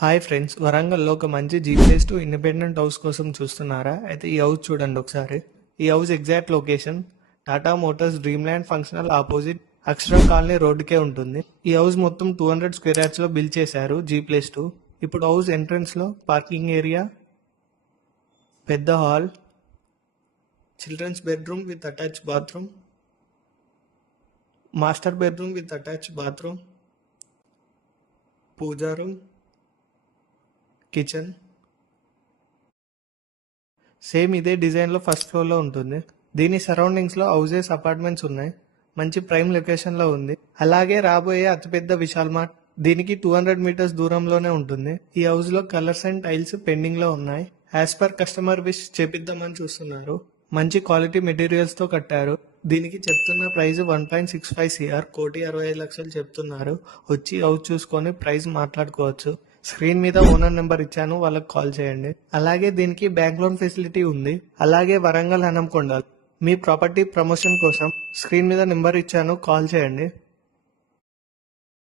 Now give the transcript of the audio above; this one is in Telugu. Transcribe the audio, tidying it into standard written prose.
హాయ్ ఫ్రెండ్స్, వరంగల్లో ఒక మంచి జీ+2 ఇండిపెండెంట్ హౌస్ కోసం చూస్తున్నారా? అయితే ఈ హౌస్ చూడండి ఒకసారి. ఈ house exact location Tata Motors Dreamland functional opposite Akshara colony రోడ్డుకే ఉంటుంది. ఈ హౌస్ మొత్తం 200 స్క్వేర్ యార్డ్స్ లో బిల్డ్ చేశారు జీ+2. ఇప్పుడు హౌస్ ఎంట్రన్స్ లో పార్కింగ్ ఏరియా, పెద్ద hall, children's bedroom with attach bathroom, master bedroom with attach bathroom, puja room, kitchen same ఇదే డిజైన్ లో ఫస్ట్ ఫ్లోర్ లో ఉంటుంది. దీని సరౌండింగ్స్ లో హౌసెస్, అపార్ట్మెంట్స్ ఉన్నాయి. మంచి ప్రైమ్ లొకేషన్ లో ఉంది. అలాగే రాబోయే అతిపెద్ద విశాల్ మార్ట్ దీనికి 200 మీటర్స్ దూరంలోనే ఉంటుంది. ఈ హౌస్ లో కలర్స్ అండ్ టైల్స్ పెండింగ్ లో ఉన్నాయి. యాజ్ పర్ కస్టమర్ విష్ చేపిద్దామని చూస్తున్నారు. మంచి క్వాలిటీ మెటీరియల్స్ తో కట్టారు. దీనికి చెప్తున్న ప్రైస్ 1.65 CR, 1,65,00,000 చెప్తున్నారు. వచ్చి హౌస్ చూసుకొని ప్రైస్ మాట్లాడుకోవచ్చు. స్క్రీన్ మీద ఓనర్ నెంబర్ ఇచ్చాను, వాళ్ళకి కాల్ చేయండి. అలాగే దీనికి బ్యాంక్ లోన్ ఫెసిలిటీ ఉంది. అలాగే వరంగల్ హనంకొండ మీ ప్రాపర్టీ ప్రమోషన్ కోసం స్క్రీన్ మీద నెంబర్ ఇచ్చాను, కాల్ చేయండి.